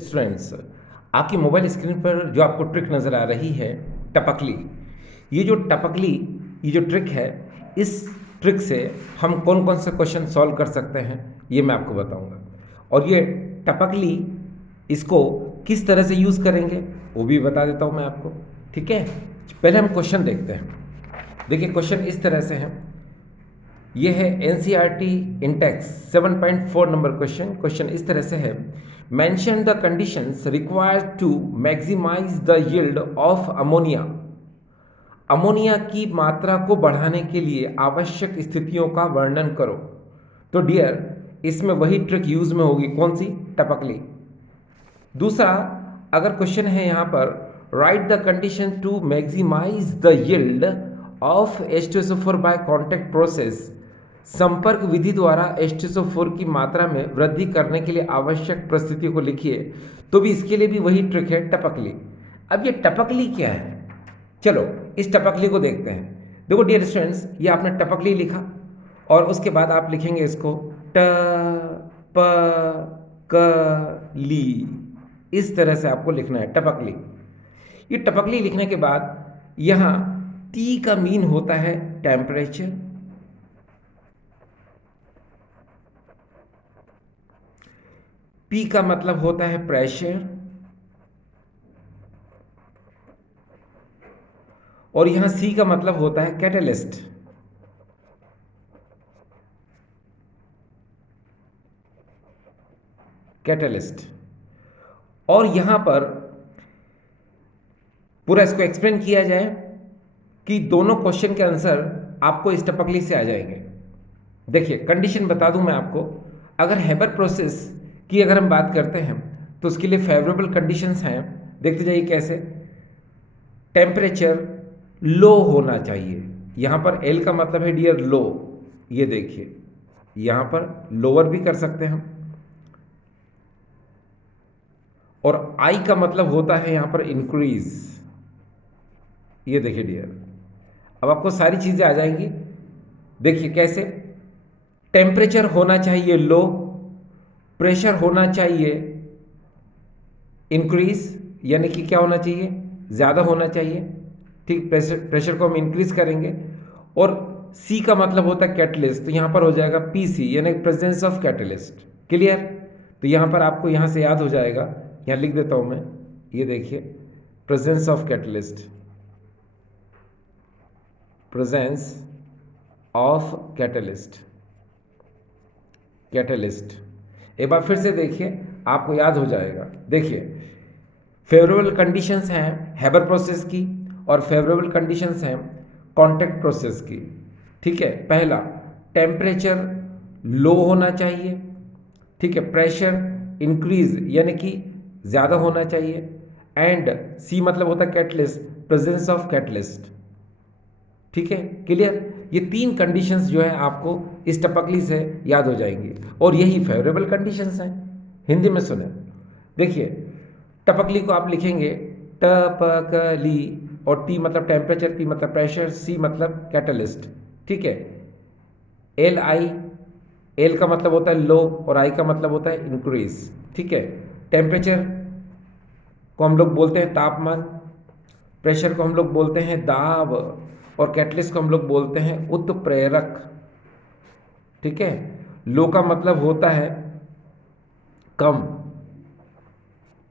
Students, आपकी mobile screen पर जो आपको ट्रिक नज़र आ रही है टपकली, ये जो ट्रिक है, इस ट्रिक से हम कौन कौन से क्वेश्चन सॉल्व कर सकते हैं ये मैं आपको बताऊंगा। और ये टपकली, इसको किस तरह से यूज़ करेंगे वो भी बता देता हूँ मैं आपको। ठीक है, पहले हम क्वेश्चन देखते हैं। देखिए क्वेश्चन इस तरह से है, ये है NCERT इंटेक्स 7.4 नंबर क्वेश्चन इस तरह से है, mention the conditions required to maximise the yield of ammonia. Ammonia की मात्रा को बढ़ाने के लिए आवश्यक स्थितियों का वर्णन करो। तो डियर, इसमें वही ट्रिक यूज में होगी, कौन सी? टपकली। दूसरा, अगर क्वेश्चन है यहाँ पर, write the condition to maximise the yield of H2SO4 by contact process, संपर्क विधि द्वारा H2SO4 की मात्रा में वृद्धि करने के लिए आवश्यक परिस्थितियों को लिखिए। तो भी इसके लिए भी वही ट्रिक है, टपकली। अब ये टपकली क्या है, चलो इस टपकली को देखते हैं। देखो डियर स्टूडेंट्स, ये आपने टपकली लिखा और उसके बाद आप लिखेंगे इसको टपकली, इस तरह से आपको लिखना है टपकली। ये टपकली लिखने के बाद यहाँ T का मीन होता है टेम्परेचर, P का मतलब होता है प्रेशर, और यहां C का मतलब होता है कैटलिस्ट। और यहां पर पूरा इसको एक्सप्लेन किया जाए कि दोनों क्वेश्चन के आंसर आपको इस टपकली से आ जाएंगे। देखिए कंडीशन बता दूं मैं आपको, अगर हेबर प्रोसेस की अगर हम बात करते हैं तो उसके लिए फेवरेबल कंडीशंस हैं। देखते जाइए कैसे, टेम्परेचर लो होना चाहिए, यहाँ पर L का मतलब है डियर लो, ये देखिए यहाँ पर लोअर भी कर सकते हैं हम, और I का मतलब होता है यहाँ पर इंक्रीज, ये देखिए डियर। अब आपको सारी चीज़ें आ जाएंगी। देखिए कैसे, टेम्परेचर होना चाहिए लो, प्रेशर होना चाहिए इंक्रीज, यानी कि क्या होना चाहिए, ज़्यादा होना चाहिए। ठीक, प्रेशर को हम इंक्रीज करेंगे। और C का मतलब होता है कैटलिस्ट, तो यहाँ पर हो जाएगा PC, यानी प्रेजेंस ऑफ कैटलिस्ट। क्लियर? तो यहाँ पर आपको यहाँ से याद हो जाएगा, यहाँ लिख देता हूँ मैं, ये देखिए presence of catalyst, presence of catalyst. एक बार फिर से देखिए, आपको याद हो जाएगा। देखिए फेवरेबल कंडीशंस हैं हेबर प्रोसेस की और फेवरेबल कंडीशंस हैं कॉन्टैक्ट प्रोसेस की। ठीक है, पहला टेम्परेचर लो होना चाहिए, ठीक है, प्रेशर इंक्रीज यानी कि ज़्यादा होना चाहिए, एंड C मतलब होता है कैटलिस्ट, प्रेजेंस ऑफ कैटलिस्ट। ठीक है, क्लियर? ये तीन कंडीशंस जो है आपको इस टपकली से याद हो जाएंगी, और यही फेवरेबल कंडीशंस हैं। हिंदी में सुने, देखिए टपकली को आप लिखेंगे टपकली, और T मतलब टेम्परेचर, P मतलब प्रेशर, C मतलब कैटलिस्ट। ठीक है, L का मतलब होता है लो और I का मतलब होता है इंक्रीज। ठीक है, टेम्परेचर को हम लोग बोलते हैं तापमान, प्रेशर को हम लोग बोलते हैं दाब, और कैटलिस्ट को हम लोग बोलते हैं उत्प्रेरक। ठीक है, लो का मतलब होता है कम,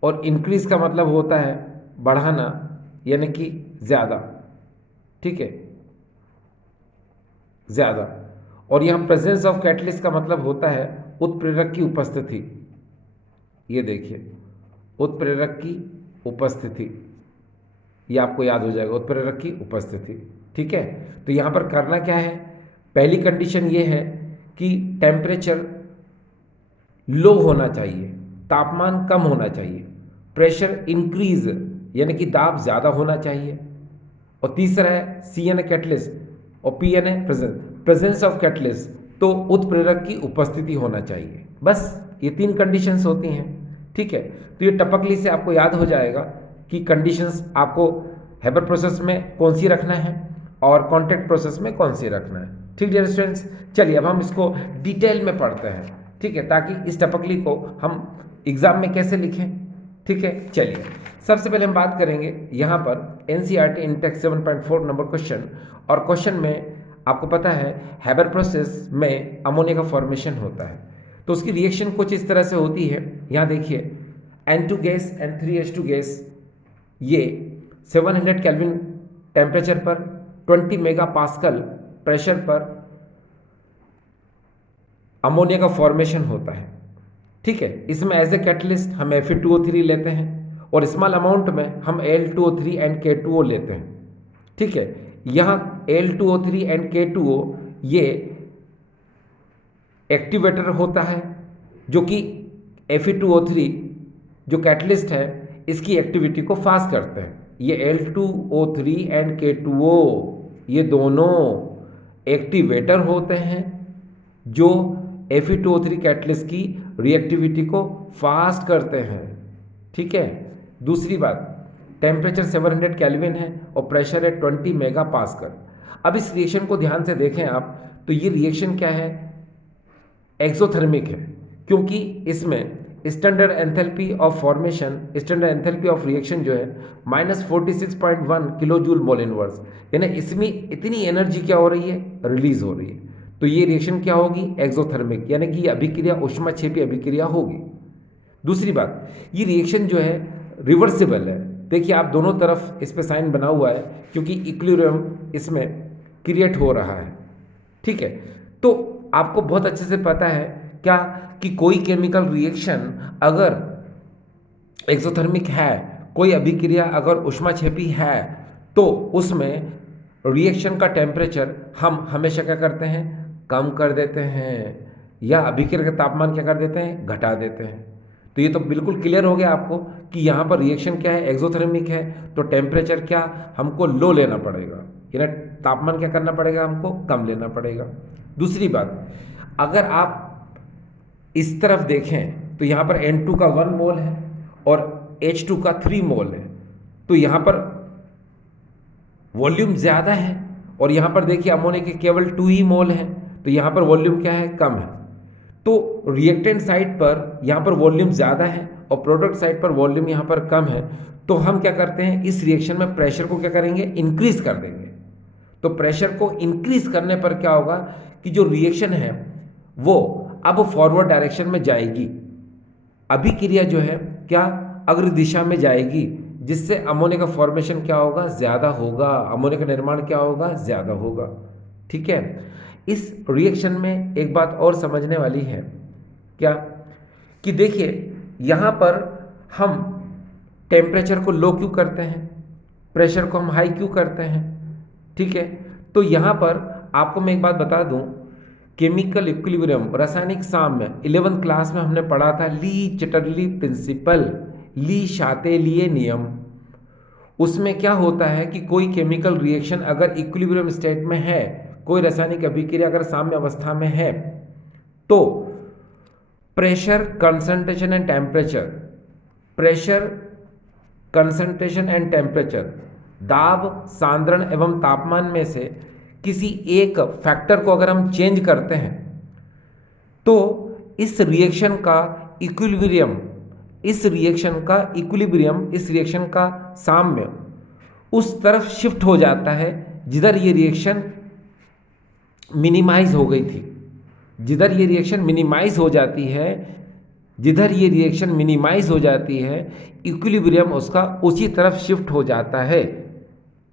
और इंक्रीज का मतलब होता है बढ़ाना, यानी कि ज़्यादा। ठीक है, ज़्यादा। और यहाँ प्रेजेंस ऑफ कैटलिस्ट का मतलब होता है उत्प्रेरक की उपस्थिति। ये देखिए उत्प्रेरक की उपस्थिति, ये आपको याद हो जाएगा, उत्प्रेरक की उपस्थिति। ठीक है, तो यहाँ पर करना क्या है, पहली कंडीशन ये है कि टेम्परेचर लो होना चाहिए, तापमान कम होना चाहिए, प्रेशर इंक्रीज यानी कि दाब ज़्यादा होना चाहिए, और तीसरा है C यानी कैटलिस्ट, और P यानी प्रेजेंस ऑफ कैटलिस्ट, तो उत्प्रेरक की उपस्थिति होना चाहिए। बस ये तीन कंडीशंस होती हैं। ठीक है, तो ये टपकली से आपको याद हो जाएगा कि कंडीशंस आपको हेबर प्रोसेस में कौन सी रखना है और कॉन्टैक्ट प्रोसेस में कौन सी रखना है। ठीक डियर स्टूडेंट्स, चलिए अब हम इसको डिटेल में पढ़ते हैं। ठीक है, ताकि इस टपकली को हम एग्जाम में कैसे लिखें ठीक है, चलिए सबसे पहले हम बात करेंगे यहाँ पर एनसीईआरटी इंटेक्स 7.4 नंबर क्वेश्चन। और क्वेश्चन में आपको पता है हैबर प्रोसेस में अमोनिया का फॉर्मेशन होता है, तो उसकी रिएक्शन कुछ इस तरह से होती है। यहाँ देखिए N2 gas and 3H2 gas ये 700 केल्विन टेम्परेचर पर 20 मेगा पास्कल प्रेशर पर अमोनिया का फॉर्मेशन होता है। ठीक है, इसमें एज ए कैटलिस्ट हम Fe2O3 लेते हैं और स्मॉल अमाउंट में हम Al2O3 एंड K2O लेते हैं। ठीक है, यहाँ Al2O3 एंड K2O ये एक्टिवेटर होता है, जो कि Fe2O3 जो कैटलिस्ट है इसकी एक्टिविटी को फास्ट करते हैं। ये Al2O3 एंड K2O ये दोनों एक्टिवेटर होते हैं जो Fe2O3 कैटलिस्ट की रिएक्टिविटी को फास्ट करते हैं। ठीक है, दूसरी बात टेम्परेचर 700 केल्विन है और प्रेशर है 20 मेगा पास्कल। अब इस रिएक्शन को ध्यान से देखें आप, तो ये रिएक्शन क्या है, एक्सोथर्मिक है, क्योंकि इसमें standard enthalpy of formation, standard enthalpy of reaction जो है -46.1 किलो जूल मोल इनवर्स, यानी इसमें इतनी एनर्जी क्या हो रही है, रिलीज हो रही है। तो ये रिएक्शन क्या होगी, एक्सोथर्मिक, यानी कि ये अभिक्रिया ऊष्माक्षेपी अभिक्रिया होगी। दूसरी बात, ये रिएक्शन जो है रिवर्सिबल है। देखिए आप दोनों तरफ इस पे साइन बना हुआ है क्योंकि इक्विलिब्रियम इसमें क्रिएट हो रहा है। ठीक है, तो आपको बहुत अच्छे से पता है क्या कि कोई केमिकल रिएक्शन अगर एक्सोथर्मिक है, कोई अभिक्रिया अगर ऊष्माक्षेपी है, तो उसमें रिएक्शन का टेम्परेचर हम हमेशा क्या करते हैं, कम कर देते हैं, या अभिक्रिया का तापमान क्या कर देते हैं, घटा देते हैं। तो ये तो बिल्कुल क्लियर हो गया आपको कि यहाँ पर रिएक्शन क्या है, एक्सोथर्मिक है, तो टेम्परेचर क्या हमको लो लेना पड़ेगा, यानी तापमान क्या करना पड़ेगा, हमको कम लेना पड़ेगा। दूसरी बात, अगर आप इस तरफ देखें तो यहाँ पर N2 का 1 मोल है और H2 का 3 मोल है, तो यहाँ पर वॉल्यूम ज़्यादा है, और यहाँ पर देखिए अमोनिया के केवल 2 ही मोल हैं, तो यहाँ पर वॉल्यूम क्या है, कम है। तो रिएक्टेंट साइड पर यहाँ पर वॉल्यूम ज़्यादा है और प्रोडक्ट साइड पर वॉल्यूम यहाँ पर कम है, तो हम क्या करते हैं, इस रिएक्शन में प्रेशर को क्या करेंगे, इंक्रीज कर देंगे। तो प्रेशर को इंक्रीज करने पर क्या होगा कि जो रिएक्शन है वो अब फॉरवर्ड डायरेक्शन में जाएगी, अभिक्रिया जो है क्या अग्र दिशा में जाएगी, जिससे अमोनिया का फॉर्मेशन क्या होगा, ज़्यादा होगा, अमोनिया का निर्माण क्या होगा, ज़्यादा होगा। ठीक है, इस रिएक्शन में एक बात और समझने वाली है क्या कि देखिए यहाँ पर हम टेम्परेचर को लो क्यों करते हैं, प्रेशर को हम हाई क्यों करते हैं। ठीक है, तो यहाँ पर आपको मैं एक बात बता दूं, केमिकल इक्विलिब्रियम रासायनिक साम्य 11th क्लास में हमने पढ़ा था, ली चटर्ली प्रिंसिपल, ली शातेलिए नियम। उसमें क्या होता है कि कोई केमिकल रिएक्शन अगर इक्विलिब्रियम स्टेट में है, कोई रासायनिक अभिक्रिया अगर साम्य अवस्था में है, तो pressure concentration and temperature, pressure concentration and temperature, दाब सांद्रण एवं तापमान में से किसी एक फैक्टर को अगर हम चेंज करते हैं, तो इस रिएक्शन का इक्विलिब्रियम, इस रिएक्शन का साम्य उस तरफ शिफ्ट हो जाता है जिधर ये रिएक्शन मिनिमाइज हो गई थी। जिधर ये रिएक्शन मिनिमाइज हो जाती है, इक्विलिब्रियम उसका उसी तरफ शिफ्ट हो जाता है।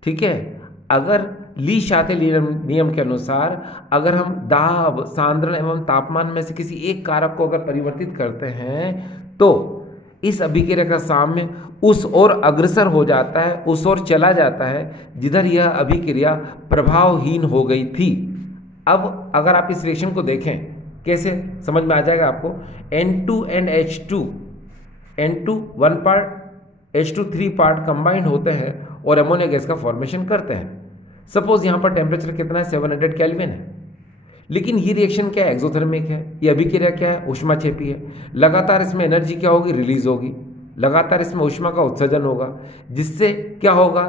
ठीक है, अगर ली शातेलिए नियम के अनुसार अगर हम दाब सांद्रण एवं तापमान में से किसी एक कारक को अगर परिवर्तित करते हैं, तो इस अभिक्रिया का साम्य उस ओर अग्रसर हो जाता है, उस ओर चला जाता है जिधर यह अभिक्रिया प्रभावहीन हो गई थी। अब अगर आप इस रिएक्शन को देखें, कैसे समझ में आ जाएगा आपको, N2 and H2, N2 1 part, H2 3 part combined होते हैं और अमोनिया गैस का फॉर्मेशन करते हैं। सपोज यहाँ पर टेम्परेचर कितना है, 700 केल्विन है, लेकिन ये रिएक्शन क्या है, एक्सोथर्मिक है, ये अभिक्रिया क्या है, ऊष्माक्षेपी है। लगातार इसमें एनर्जी क्या होगी, रिलीज होगी, लगातार इसमें ऊष्मा का उत्सर्जन होगा, जिससे क्या होगा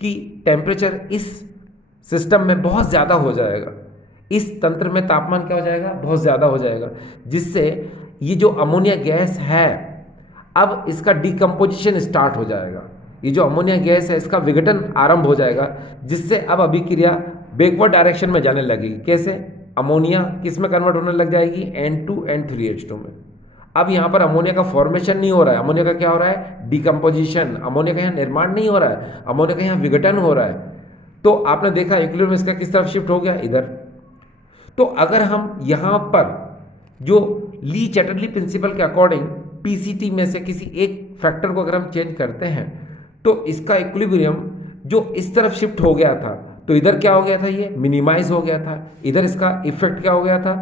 कि टेम्परेचर इस सिस्टम में बहुत ज़्यादा हो जाएगा, इस तंत्र में तापमान क्या हो जाएगा, बहुत ज़्यादा हो जाएगा, जिससे ये जो अमोनिया गैस है अब इसका डिकम्पोजिशन स्टार्ट हो जाएगा, ये जो अमोनिया गैस है इसका विघटन आरंभ हो जाएगा, जिससे अब अभिक्रिया बैकवर्ड डायरेक्शन में जाने लगेगी। कैसे? अमोनिया किस में कन्वर्ट होने लग जाएगी? N2N3H2 में। अब यहाँ पर अमोनिया का फॉर्मेशन नहीं हो रहा है, अमोनिया का क्या हो रहा है? डिकम्पोजिशन। अमोनिया का यहाँ निर्माण नहीं हो रहा है, अमोनिया का यहाँ विघटन हो रहा है। तो आपने देखा इक्विलिब्रियम इसका किस तरफ शिफ्ट हो गया? इधर। तो अगर हम यहाँ पर जो ली चैटरली प्रिंसिपल के अकॉर्डिंग पीसीटी में से किसी एक फैक्टर को अगर हम चेंज करते हैं तो इसका इक्विलिब्रियम जो इस तरफ शिफ्ट हो गया था, तो इधर क्या हो गया था? ये मिनिमाइज हो गया था। इधर इसका इफेक्ट क्या हो गया था?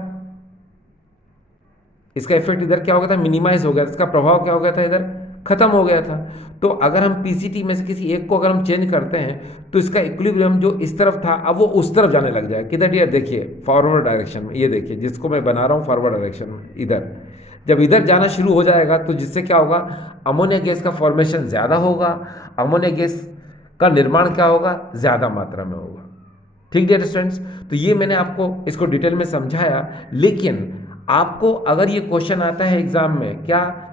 इसका इफेक्ट इधर क्या हो गया था? मिनिमाइज हो गया था। इसका प्रभाव क्या हो गया था? इधर खत्म हो गया था। तो अगर हम पीसीटी में से किसी एक को अगर हम चेंज करते हैं तो इसका इक्विलिब्रियम जो इस तरफ था अब वो उस तरफ जाने लग जाएगा। किधर? यार देखिए फॉरवर्ड डायरेक्शन में, ये देखिए जिसको मैं बना रहा हूँ फॉरवर्ड डायरेक्शन में, इधर। जब इधर जाना शुरू हो जाएगा तो जिससे क्या होगा? अमोनिया गैस का फॉर्मेशन ज़्यादा होगा, अमोनिया गैस का निर्माण क्या होगा? ज़्यादा मात्रा में होगा। ठीक डियर स्टूडेंट्स, तो ये मैंने आपको इसको डिटेल में समझाया। लेकिन आपको अगर ये क्वेश्चन आता है एग्जाम में, क्या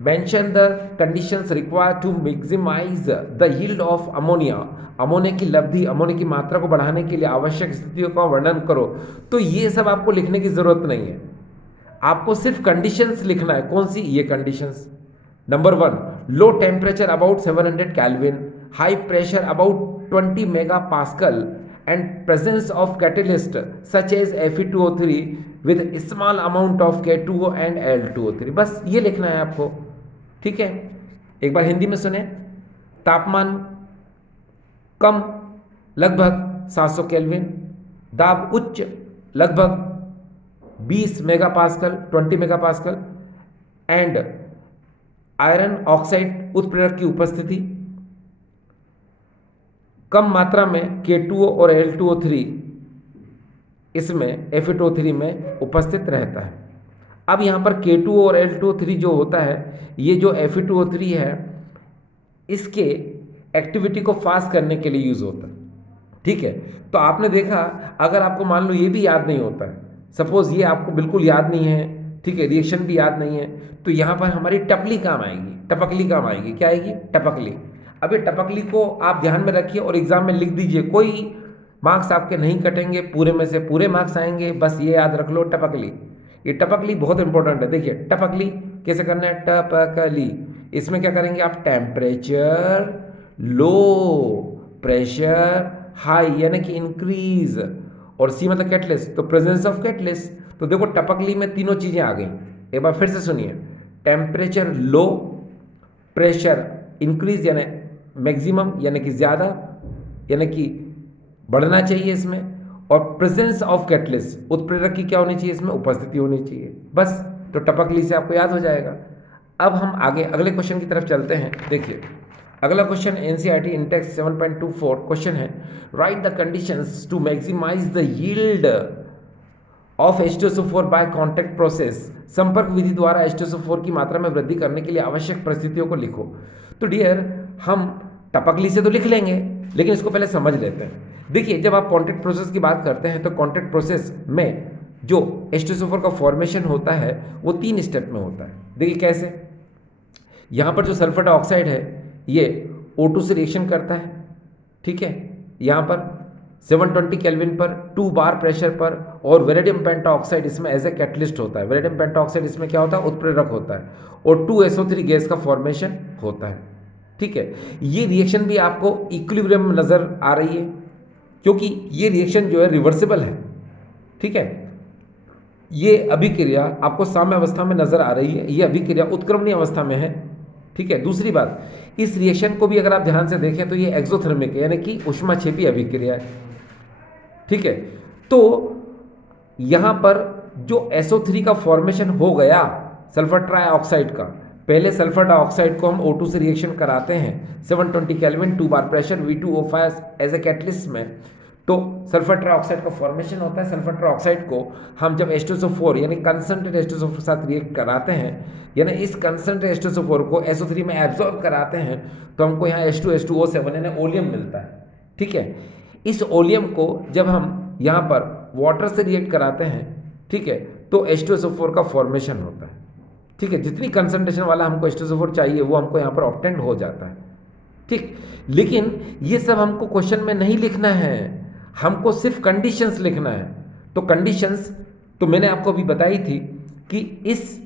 mention the conditions required to maximise the yield of ammonia, ammonia की लब्धि, अमोनिया की मात्रा को बढ़ाने के लिए आवश्यक स्थितियों का वर्णन करो, तो ये सब आपको लिखने की जरूरत नहीं है। आपको सिर्फ कंडीशंस लिखना है। कौन सी? ये conditions. Number 1, low temperature about 700 kelvin, high pressure about 20 mega pascal and presence of catalyst such as Fe2O3 with small amount of K2O and Al2O3। बस ये लिखना है आपको। ठीक है, एक बार हिंदी में सुने। तापमान कम लगभग 700 केल्विन, दाब उच्च लगभग 20 mega pascal 20 mega pascal, and iron oxide उत्प्रेरक की उपस्थिति, कम मात्रा में K2O और Al2O3 इसमें Fe2O3 में उपस्थित रहता है। अब यहाँ पर K2O और Al2O3 जो होता है, ये जो Fe2O3 है इसके एक्टिविटी को फास्ट करने के लिए यूज़ होता है। ठीक है, तो आपने देखा अगर आपको मान लो ये भी याद नहीं होता है, सपोज ये आपको बिल्कुल याद नहीं है, ठीक है, रिएक्शन भी याद नहीं है, तो यहाँ पर हमारी टपली काम आएगी, टपकली काम आएगी। क्या आएगी? टपकली। अब ये टपकली को आप ध्यान में रखिए और एग्जाम में लिख दीजिए। कोई मार्क्स आपके नहीं कटेंगे, पूरे में से पूरे मार्क्स आएंगे। बस ये याद रख लो, टपकली। ये टपकली बहुत इंपॉर्टेंट है। देखिए टपकली कैसे करना है? टपकली, इसमें क्या करेंगे आप? टेम्परेचर लो, प्रेशर हाई यानी कि इंक्रीज, और सी मतलब कैटलिस्ट, तो प्रेजेंस ऑफ कैटलिस्ट। तो देखो टपकली में तीनों चीज़ें आ गई। एक बार फिर से सुनिए, टेम्परेचर लो, प्रेशर इंक्रीज यानी मैक्सिमम यानी कि ज़्यादा, यानी कि बढ़ना चाहिए इसमें, और प्रेजेंस ऑफ कैटलिस्ट उत्प्रेरक की क्या होनी चाहिए? इसमें उपस्थिति होनी चाहिए। बस, तो टपकली से आपको याद हो जाएगा। अब हम आगे अगले क्वेश्चन की तरफ चलते हैं। देखिए अगला क्वेश्चन एनसीईआरटी इंडेक्स 7.24 क्वेश्चन है, write the conditions to maximise the yield of H2SO4 by contact process. संपर्क विधि द्वारा H2SO4 की मात्रा में वृद्धि करने के लिए आवश्यक परिस्थितियों को लिखो। तो डियर हम टपकली से तो लिख लेंगे, लेकिन इसको पहले समझ लेते हैं। देखिए जब आप कॉन्टैक्ट प्रोसेस की बात करते हैं तो कॉन्टैक्ट प्रोसेस में जो H2SO4 का फॉर्मेशन होता है वो 3 स्टेप में होता है। देखिए कैसे, यहाँ पर जो सल्फर डाइऑक्साइड है ये O2 से रिएक्शन करता है। ठीक है, यहाँ पर 720 केल्विन पर 2 बार प्रेशर पर, और वेनेडियम पेंटाऑक्साइड इसमें एज ए कैटलिस्ट होता है। वेनेडियम पेंटाऑक्साइड इसमें क्या होता है? उत्प्रेरक होता है, और 2SO3 गैस का फॉर्मेशन होता है। ठीक है, ये रिएक्शन भी आपको इक्विलिब्रियम में नज़र आ रही है, क्योंकि ये रिएक्शन जो है रिवर्सिबल है। ठीक है, ये अभिक्रिया आपको साम्य अवस्था में नज़र आ रही है, ये अभिक्रिया उत्क्रमणीय अवस्था में है। ठीक है, दूसरी बात, इस रिएक्शन को भी अगर आप ध्यान से देखें तो ये एक्सोथर्मिक है, यानी कि ऊष्माक्षेपी अभिक्रिया है। ठीक है, तो यहाँ पर जो SO3 का फॉर्मेशन हो गया सल्फर ट्राइऑक्साइड का, पहले सल्फर डाइऑक्साइड को हम O2 से रिएक्शन कराते हैं 720 kelvin 2 bar pressure V2O5 as a catalyst में, तो सल्फर ट्राइऑक्साइड का फॉर्मेशन होता है। सल्फर ट्राइऑक्साइड को हम जब H2SO4 यानी कंसंट्रेट H2SO4 के साथ रिएक्ट कराते हैं, यानी इस कंसंट्रेट H2SO4 को SO3 में एब्जॉर्ब कराते हैं, तो हमको यहाँ H2H2O7 यानी ओलियम मिलता है। ठीक है, इस ओलियम को जब हम यहाँ पर वाटर से रिएक्ट कराते हैं, ठीक है, तो H2SO4 का फॉर्मेशन होता है। ठीक है, जितनी कंसंट्रेशन वाला हमको H2SO4 चाहिए वो हमको यहाँ पर ऑब्टेंड हो जाता है। ठीक, लेकिन ये सब हमको क्वेश्चन में नहीं लिखना है, हमको सिर्फ कंडीशंस लिखना है। तो कंडीशंस तो मैंने आपको अभी बताई थी कि इस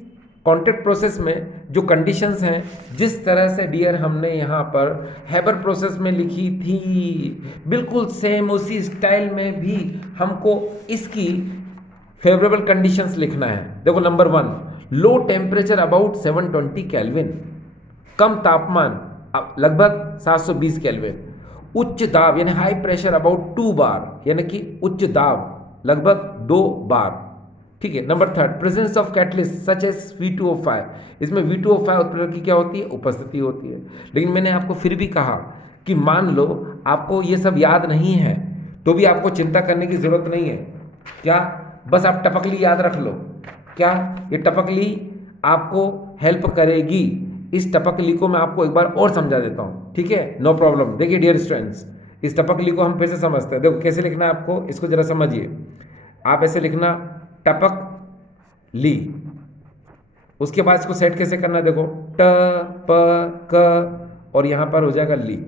कॉन्ट्रैक्ट प्रोसेस में जो कंडीशंस हैं, जिस तरह से डियर हमने यहाँ पर हैबर प्रोसेस में लिखी थी, बिल्कुल सेम उसी स्टाइल में भी हमको इसकी फेवरेबल कंडीशंस लिखना है। देखो, number 1, low temperature about 720 kelvin, कम तापमान लगभग 720 केल्विन, उच्च दाब यानी हाई प्रेशर अबाउट 2 बार, यानी कि उच्च दाब लगभग 2 बार। ठीक है। Number 3, presence of catalyst such as V2O5, इसमें V2O5 उत्प्रेरक की क्या होती है, उपस्थिति होती है। लेकिन मैंने आपको फिर भी कहा कि मान लो आपको ये सब याद नहीं है तो भी आपको चिंता करने की जरूरत नहीं है। क्या, बस आप टपकली याद रख लो। क्या, ये टपकली आपको हेल्प करेगी। इस टपकली को मैं आपको एक बार और समझा देता हूँ, ठीक है, नो प्रॉब्लम। देखिए डियर स्टूडेंट्स, इस टपकली को हम फिर से समझते हैं। देखो कैसे लिखना है आपको, इसको जरा समझिए। आप ऐसे लिखना, टपक ली, उसके बाद इसको सेट कैसे करना है, देखो ट प क और यहाँ पर हो जाएगा ली।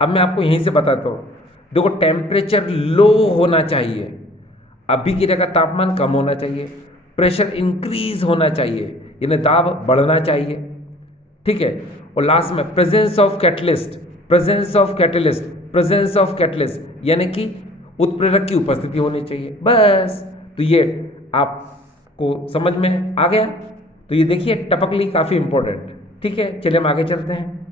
अब मैं आपको यहीं से बताता हूँ। देखो, टेम्परेचर लो होना चाहिए, अभी की जगह तापमान कम होना चाहिए, प्रेशर इंक्रीज होना चाहिए यानी दाब बढ़ना चाहिए। ठीक है। और लास्ट में presence of catalyst, presence of catalyst, presence of catalyst यानी कि उत्प्रेरक की उपस्थिति होनी चाहिए। बस, तो ये आपको समझ में आ गया। तो ये देखिए टपकली काफ़ी इंपॉर्टेंट। ठीक है, चलिए हम आगे चलते हैं।